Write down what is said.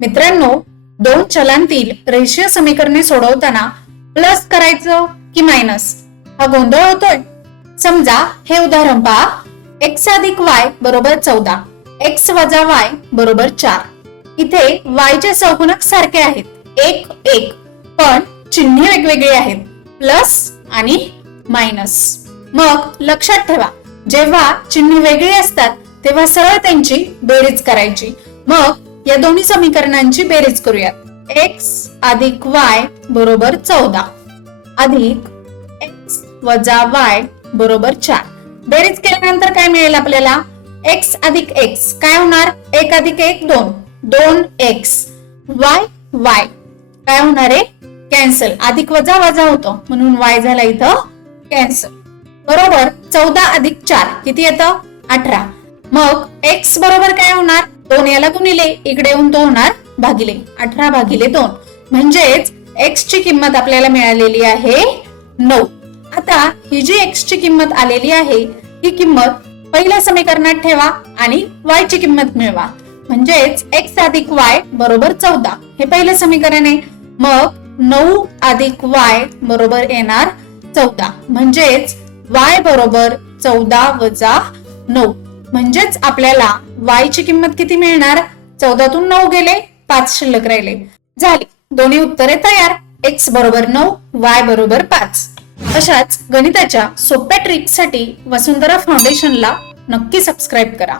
मित्रांनो, दोन चलांतील रेषीय समीकरणे सोडवताना प्लस करायचं की मायनस हा गोंधळ होतोय. समजा हे उदाहरण पहा. x अधिक y बरोबर 14, x वजा y बरोबर 4. इथे y चे सहगुणक सारखे आहेत, 1 1, पण चिन्हे वेगवेगळी आहेत, प्लस आणि मायनस. मग लक्षात ठेवा, जेव्हा चिन्हे वेगळी असतात तेव्हा सरळ त्यांची बेरीज करायची. मग या दोन्ही समीकरणांची बेरीज करूयात. x अधिक y बरोबर 14 अधिक x वजा y बरोबर 4. बेरीज केल्यानंतर काय मिळेल आपल्याला? x अधिक x काय होणार? 1 अधिक 1 2, 2x y y काय होणार आहे? कॅन्सल. अधिक वजा वजा होतो म्हणून y झाला इथं कॅन्सल. बरोबर 14 अधिक 4 किती येतं? 18. मग x बरोबर काय होणार? 2 याला गुणिले, इकडे येऊन तो होणार भागिले. 18 भागिले 2 म्हणजेच x ची किंमत आपल्याला मिळालेली आहे 9. आता ही जी x ची किंमत आलेली आहे ही किंमत पहिल्या समीकरणात ठेवा आणि y ची किंमत मिळवा. म्हणजेच x अधिक y बरोबर 14 हे पहिलं समीकरण आहे. मग 9 अधिक y बरोबर येणार 14. म्हणजेच y बरोबर 14 वजा 9. म्हणजेच आपल्याला y ची किंमत किती मिळणार? 14 तून 9 गेले, 5 शिल्लक राहिले. झाली दोन्ही उत्तरे तयार. x बरोबर 9, y बरोबर 5. अशाच गणिताच्या सोप्या ट्रिक्ससाठी वसुंधरा फाउंडेशनला नक्की सबस्क्राईब करा.